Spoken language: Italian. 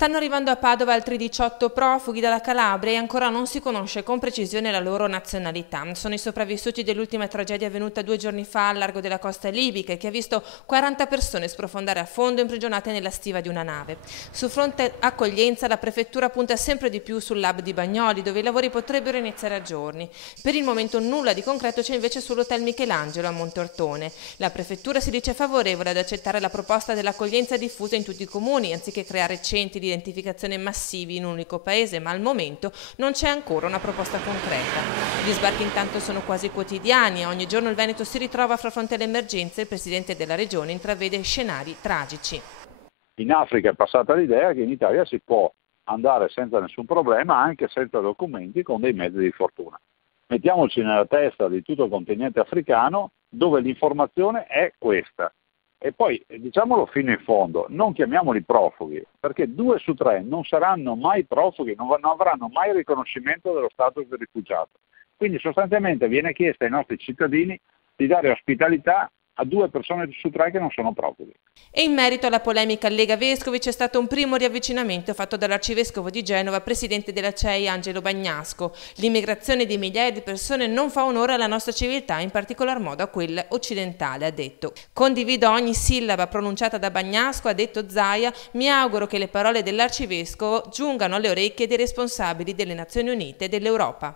Stanno arrivando a Padova altri 18 profughi dalla Calabria e ancora non si conosce con precisione la loro nazionalità. Sono i sopravvissuti dell'ultima tragedia avvenuta 2 giorni fa al largo della costa libica, che ha visto 40 persone sprofondare a fondo imprigionate nella stiva di una nave. Su fronte accoglienza la prefettura punta sempre di più sull'hub di Bagnoli, dove i lavori potrebbero iniziare a giorni. Per il momento nulla di concreto c'è invece sull'hotel Michelangelo a Montortone. La prefettura si dice favorevole ad accettare la proposta dell'accoglienza diffusa in tutti i comuni, anziché creare centri di identificazione massivi in un unico paese, ma al momento non c'è ancora una proposta concreta. Gli sbarchi intanto sono quasi quotidiani e ogni giorno il Veneto si ritrova a far fronte alle emergenze e il presidente della regione intravede scenari tragici. In Africa è passata l'idea che in Italia si può andare senza nessun problema, anche senza documenti, con dei mezzi di fortuna. Mettiamoci nella testa di tutto il continente africano, dove l'informazione è questa. E poi, diciamolo fino in fondo, non chiamiamoli profughi, perché 2 su 3 non saranno mai profughi, non avranno mai riconoscimento dello status di rifugiato. Quindi sostanzialmente viene chiesto ai nostri cittadini di dare ospitalità a 2 persone su 3 che non sono profughi. E in merito alla polemica Lega-Vescovi c'è stato un primo riavvicinamento fatto dall'arcivescovo di Genova, presidente della CEI Angelo Bagnasco. L'immigrazione di migliaia di persone non fa onore alla nostra civiltà, in particolar modo a quella occidentale, ha detto. Condivido ogni sillaba pronunciata da Bagnasco, ha detto Zaia, mi auguro che le parole dell'arcivescovo giungano alle orecchie dei responsabili delle Nazioni Unite e dell'Europa.